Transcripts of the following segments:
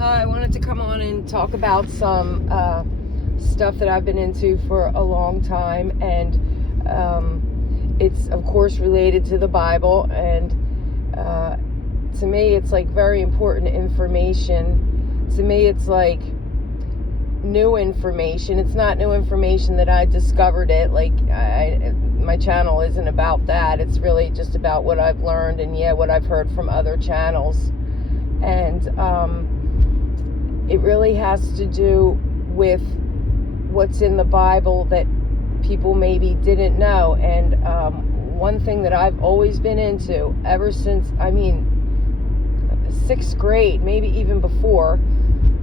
Hi, I wanted to come on and talk about some stuff that I've been into for a long time, and it's of course related to the Bible, and to me it's like very important information. To me it's like new information. It's not new information that I discovered it, like my channel isn't about that. It's really just about what I've learned and what I've heard from other channels. And it really has to do with what's in the Bible that people maybe didn't know. And one thing that I've always been into ever since, 6th grade, maybe even before,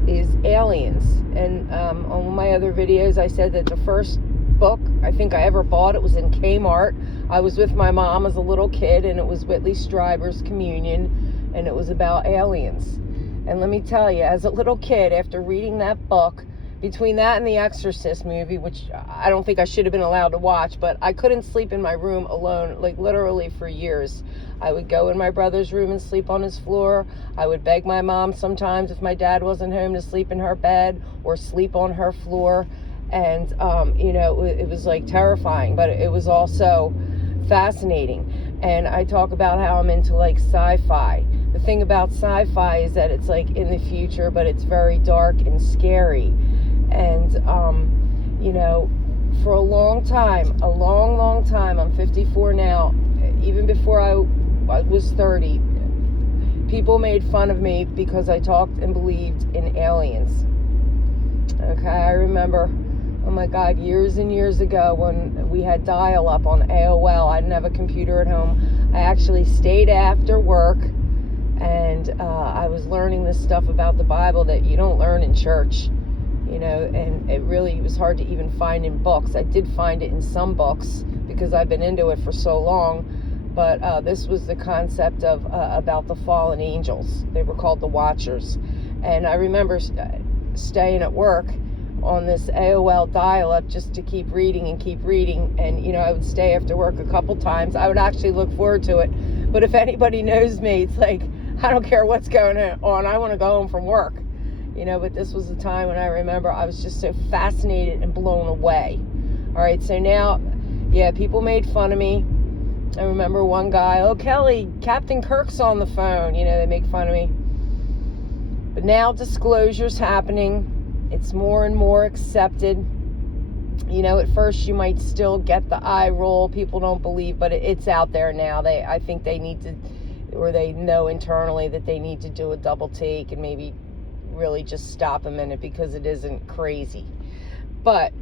is aliens. And on one of my other videos, I said that the first book I think I ever bought, it was in Kmart. I was with my mom as a little kid, and it was Whitley Strieber's Communion, and it was about aliens. And let me tell you, as a little kid, after reading that book, between that and the Exorcist movie, which I don't think I should have been allowed to watch, but I couldn't sleep in my room alone, like literally for years. I would go in my brother's room and sleep on his floor. I would beg my mom sometimes, if my dad wasn't home, to sleep in her bed or sleep on her floor. And, it was like terrifying, but it was also fascinating. And I talk about how I'm into like sci-fi. The thing about sci-fi is that it's like in the future, but it's very dark and scary. And, for a long time, I'm 54 now, even before I was 30, people made fun of me because I talked and believed in aliens. Okay, I remember, oh my God, years and years ago when we had dial-up on AOL. I didn't have a computer at home. I actually stayed after work, and I was learning this stuff about the Bible that you don't learn in church, and it really was hard to even find in books. I did find it in some books because I've been into it for so long, but this was the concept of about the fallen angels. They were called the Watchers. And I remember staying at work on this AOL dial-up just to keep reading, and I would stay after work a couple times. I would actually look forward to it, but if anybody knows me, it's like, I don't care what's going on, I want to go home from work, but this was the time when I remember I was just so fascinated and blown away. All right, so now, people made fun of me. I remember one guy, "Oh, Kelly, Captain Kirk's on the phone," they make fun of me. But now disclosure's happening. It's more and more accepted. At first you might still get the eye roll. People don't believe, but it's out there now. I think they need to, or they know internally that they need to do a double take and maybe really just stop a minute, because it isn't crazy. But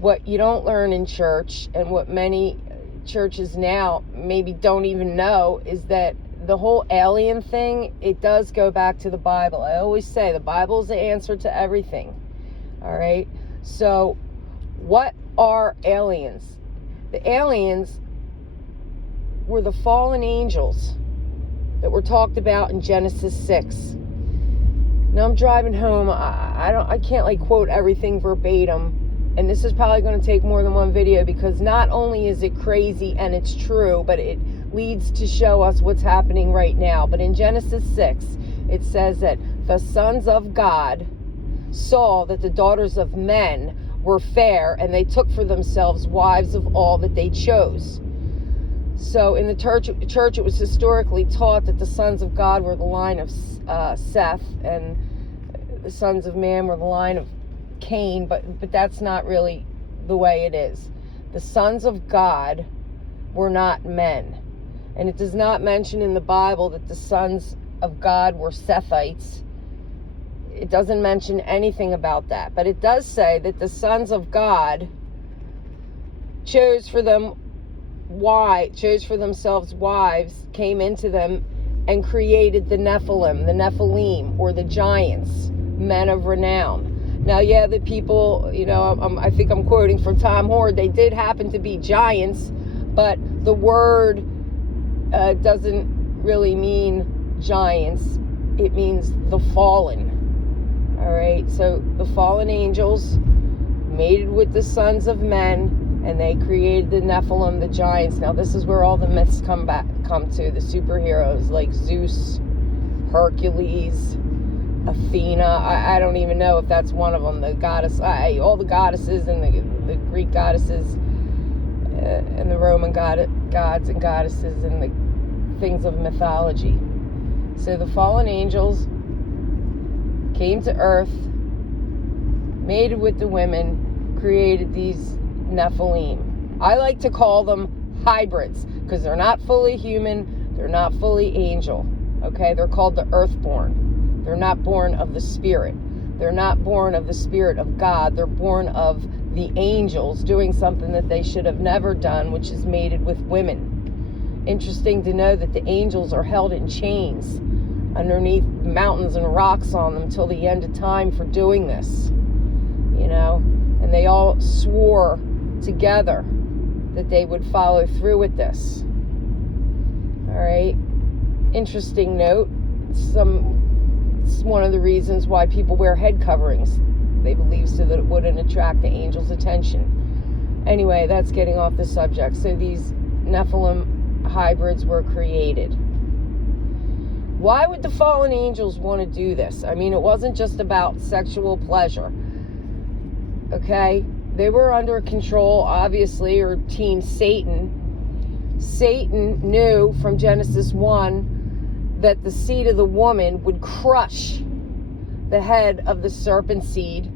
what you don't learn in church, and what many churches now maybe don't even know, is that the whole alien thing, it does go back to the Bible. I always say the Bible is the answer to everything. All right. So what are aliens? The aliens were the fallen angels that were talked about in Genesis 6. Now I'm driving home. I can't like quote everything verbatim. And this is probably going to take more than one video, because not only is it crazy and it's true, but it leads to show us what's happening right now. But in Genesis 6, it says that the sons of God saw that the daughters of men were fair, and they took for themselves wives of all that they chose. So in the church, it was historically taught that the sons of God were the line of Seth, and the sons of man were the line of Cain, but that's not really the way it is. The sons of God were not men. And it does not mention in the Bible that the sons of God were Sethites. It doesn't mention anything about that. But it does say that the sons of God chose for themselves wives, came into them, and created the Nephilim, or the giants, men of renown. Now, the people, I think I'm quoting from Tom Horde, they did happen to be giants, but the word doesn't really mean giants. It means the fallen. All right, so the fallen angels mated with the sons of men, and they created the Nephilim, the giants. Now, this is where all the myths come to, the superheroes like Zeus, Hercules, Athena. I don't even know if that's one of them. The goddess, all the goddesses and the Greek goddesses and the Roman gods and goddesses and the things of mythology. So the fallen angels came to earth, mated with the women, created these Nephilim. I like to call them hybrids because they're not fully human, they're not fully angel. Okay, they're called the earthborn. They're not born of the spirit. They're not born of the spirit of God. They're born of the angels doing something that they should have never done, which is mated with women. Interesting to know that the angels are held in chains underneath mountains and rocks on them till the end of time for doing this. You know, and they all swore together that they would follow through with this. All right. Interesting note. It's one of the reasons why people wear head coverings. They believe so that it wouldn't attract the angels' attention. Anyway, that's getting off the subject. So these Nephilim hybrids were created. Why would the fallen angels want to do this? I mean, it wasn't just about sexual pleasure. Okay? They were under control, obviously, or Team Satan. Satan knew from Genesis 1 that the seed of the woman would crush the head of the serpent seed,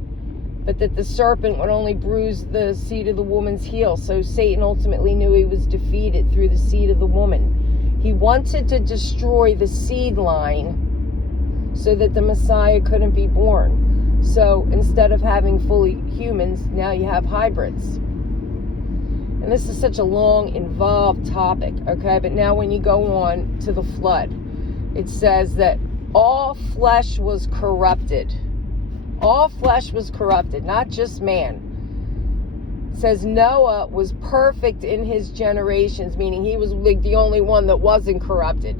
but that the serpent would only bruise the seed of the woman's heel. So Satan ultimately knew he was defeated through the seed of the woman. He wanted to destroy the seed line so that the Messiah couldn't be born. So instead of having fully humans, now you have hybrids. And this is such a long, involved topic, okay? But now when you go on to the flood, it says that all flesh was corrupted. All flesh was corrupted, not just man. It says Noah was perfect in his generations, meaning he was like the only one that wasn't corrupted.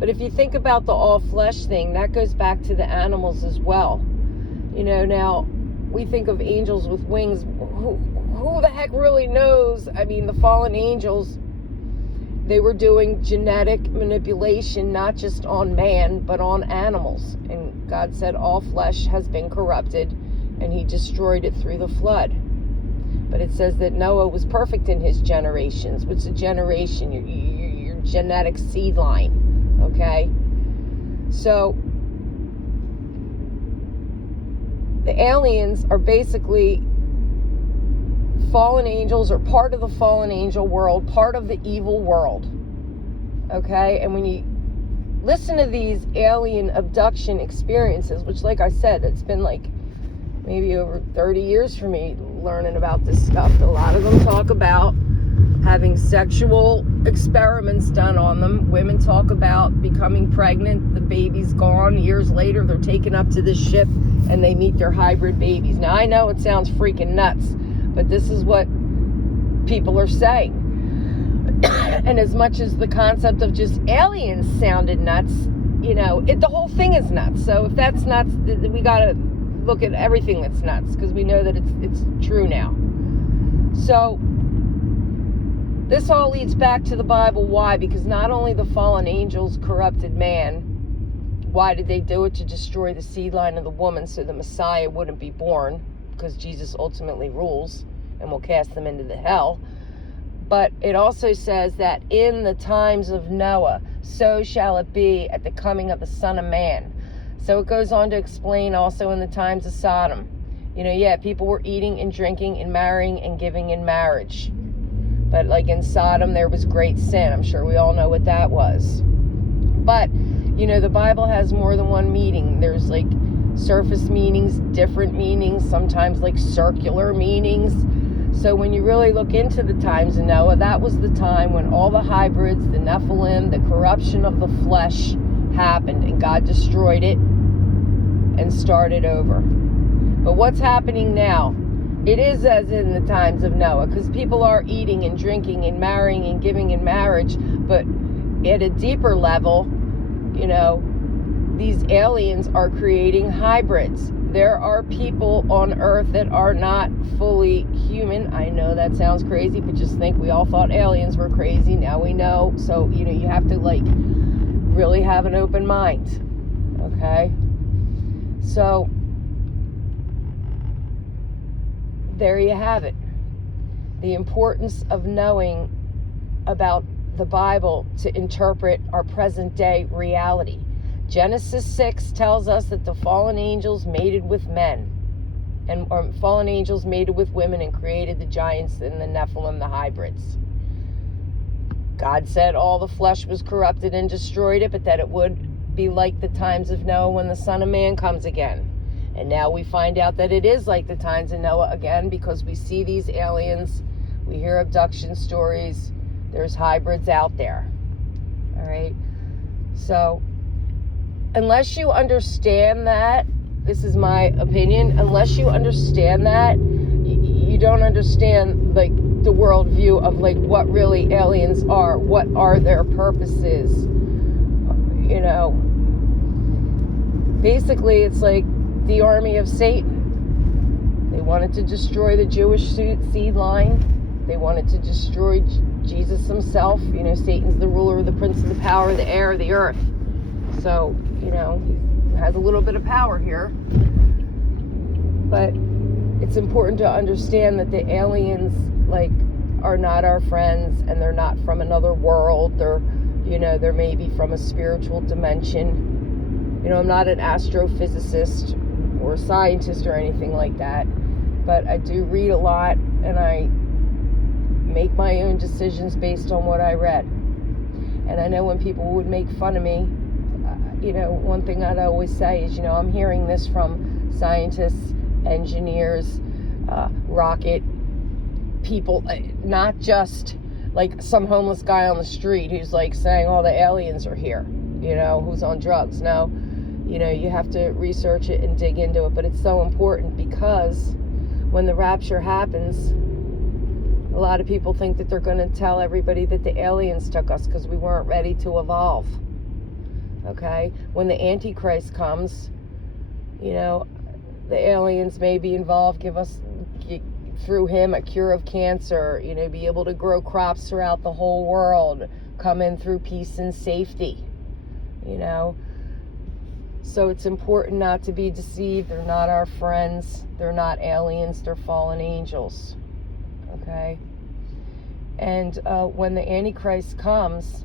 But if you think about the all flesh thing, that goes back to the animals as well. You know, now we think of angels with wings. Who the heck really knows? I mean, the fallen angels, they were doing genetic manipulation, not just on man, but on animals. And God said all flesh has been corrupted, and he destroyed it through the flood. But it says that Noah was perfect in his generations. What's a generation? Your genetic seed line, okay? So the aliens are basically fallen angels, or part of the fallen angel world, part of the evil world. Okay? And when you listen to these alien abduction experiences, which, like I said, it's been like maybe over 30 years for me learning about this stuff. A lot of them talk about having sexual experiments done on them. Women talk about becoming pregnant, the baby's gone. Years later, they're taken up to this ship and they meet their hybrid babies. Now, I know it sounds freaking nuts, but this is what people are saying. And as much as the concept of just aliens sounded nuts, you know, the whole thing is nuts. So if that's nuts, we got to look at everything that's nuts, because we know that it's true now. So this all leads back to the Bible. Why? Because not only the fallen angels corrupted man. Why did they do it? To destroy the seed line of the woman so the Messiah wouldn't be born, because Jesus ultimately rules and will cast them into the hell. But it also says that in the times of Noah, so shall it be at the coming of the Son of Man. So it goes on to explain also in the times of Sodom. You know, yeah, people were eating and drinking and marrying and giving in marriage. But like in Sodom, there was great sin. I'm sure we all know what that was. But, you know, the Bible has more than one meaning. There's like surface meanings, different meanings, sometimes like circular meanings. So when you really look into the times of Noah, that was the time when all the hybrids, the Nephilim, the corruption of the flesh happened, and God destroyed it and started over. But what's happening now? It is as in the times of Noah, because people are eating and drinking and marrying and giving in marriage, but at a deeper level, you know, these aliens are creating hybrids. There are people on earth that are not fully human. I know that sounds crazy, but just think, we all thought aliens were crazy. Now we know. So, you know, you have to, like, really have an open mind. Okay? So, there you have it. The importance of knowing about the Bible to interpret our present day reality. Genesis 6 tells us that the fallen angels mated with men, or fallen angels mated with women and created the giants and the Nephilim, the hybrids. God said all the flesh was corrupted and destroyed it, but that it would be like the times of Noah when the Son of Man comes again. And now we find out that it is like the times of Noah again, because we see these aliens, we hear abduction stories, there's hybrids out there. All right? So, unless you understand that, this is my opinion, unless you understand that, you don't understand, like, the worldview of, like, what really aliens are, what are their purposes. You know, basically it's like the army of Satan. They wanted to destroy the Jewish seed line. They wanted to destroy Jesus himself. You know, Satan's the ruler, the prince of the power, the air, the earth. So, you know, he has a little bit of power here. But it's important to understand that the aliens, like, are not our friends, and they're not from another world. They're, you know, they're maybe from a spiritual dimension. You know, I'm not an astrophysicist or scientist or anything like that, but I do read a lot, and I make my own decisions based on what I read. And I know when people would make fun of me, you know, one thing I'd always say is, you know, I'm hearing this from scientists, engineers, rocket people, not just like some homeless guy on the street who's like saying, oh, the aliens are here, you know, who's on drugs. No, you know, you have to research it and dig into it. But it's so important, because when the rapture happens, a lot of people think that they're going to tell everybody that the aliens took us because we weren't ready to evolve. Okay? When the Antichrist comes, you know, the aliens may be involved, give us, through him, a cure of cancer, you know, be able to grow crops throughout the whole world, come in through peace and safety, you know. So it's important not to be deceived. They're not our friends. They're not aliens. They're fallen angels. Okay? And when the Antichrist comes,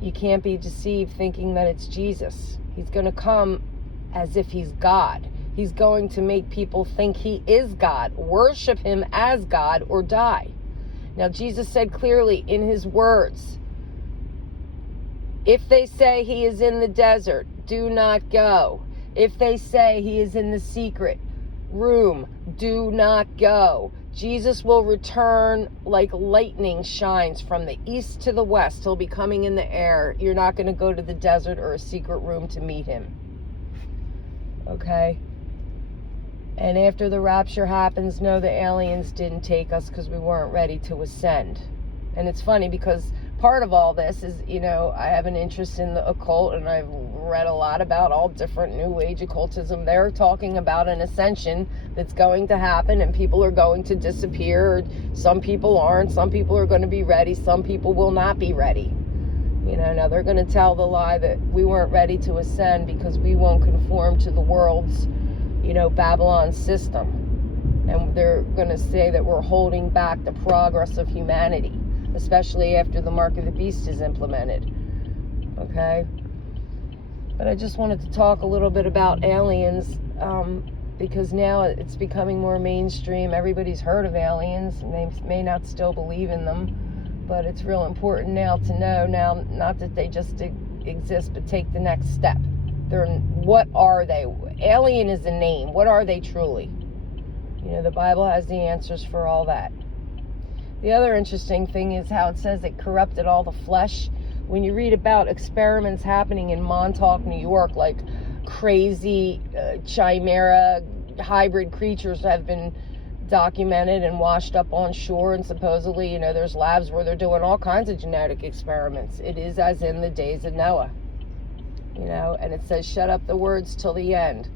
you can't be deceived thinking that it's Jesus. He's going to come as if he's God. He's going to make people think he is God, worship him as God, or die. Now, Jesus said clearly in his words, if they say he is in the desert, do not go. If they say he is in the secret room, do not go. Jesus will return like lightning shines from the east to the west. He'll be coming in the air. You're not going to go to the desert or a secret room to meet him. Okay? And after the rapture happens, no, the aliens didn't take us because we weren't ready to ascend. And it's funny because part of all this is, you know, I have an interest in the occult, and I've read a lot about all different New Age occultism. They're talking about an ascension that's going to happen, and people are going to disappear. Some people aren't. Some people are going to be ready. Some people will not be ready. You know, now they're going to tell the lie that we weren't ready to ascend because we won't conform to the world's, you know, Babylon system. And they're going to say that we're holding back the progress of humanity, especially after the mark of the beast is implemented. Okay? But I just wanted to talk a little bit about aliens, because now it's becoming more mainstream. Everybody's heard of aliens, and they may not still believe in them, but it's real important now to know, now, not that they just exist, but take the next step. What are they? Alien is a name. What are they truly? You know, the Bible has the answers for all that. The other interesting thing is how it says it corrupted all the flesh. When you read about experiments happening in Montauk, New York, like crazy chimera hybrid creatures have been documented and washed up on shore, and supposedly, you know, there's labs where they're doing all kinds of genetic experiments. It is as in the days of Noah. You know, and it says, shut up the words till the end.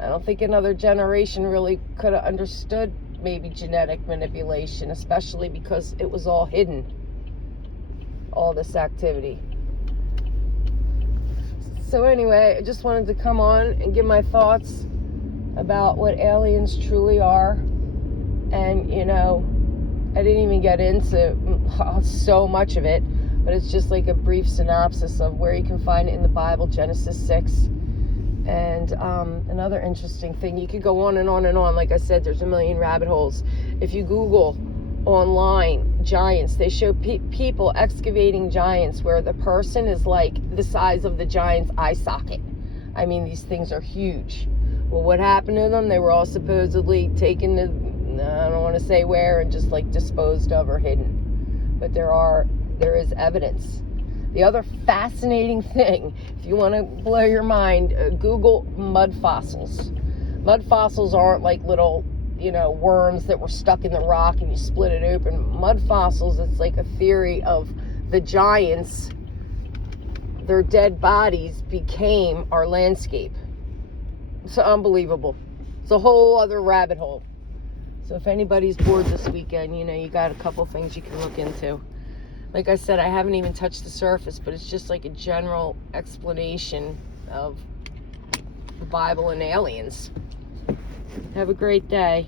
I don't think another generation really could have understood maybe genetic manipulation, especially because it was all hidden, all this activity. So anyway, I just wanted to come on and give my thoughts about what aliens truly are. And, you know, I didn't even get into so much of it, but it's just like a brief synopsis of where you can find it in the Bible, Genesis 6. And another interesting thing, you could go on and on and on. Like I said, there's a million rabbit holes. If you Google online giants, they show people excavating giants where the person is like the size of the giant's eye socket. I mean, these things are huge. Well, what happened to them? They were all supposedly taken to, I don't want to say where, and just like disposed of or hidden. But there is evidence. The other fascinating thing, if you want to blow your mind, Google mud fossils. Mud fossils aren't like little, you know, worms that were stuck in the rock and you split it open. Mud fossils, it's like a theory of the giants, their dead bodies became our landscape. It's unbelievable. It's a whole other rabbit hole. So if anybody's bored this weekend, you know, you got a couple things you can look into. Like I said, I haven't even touched the surface, but it's just like a general explanation of the Bible and aliens. Have a great day.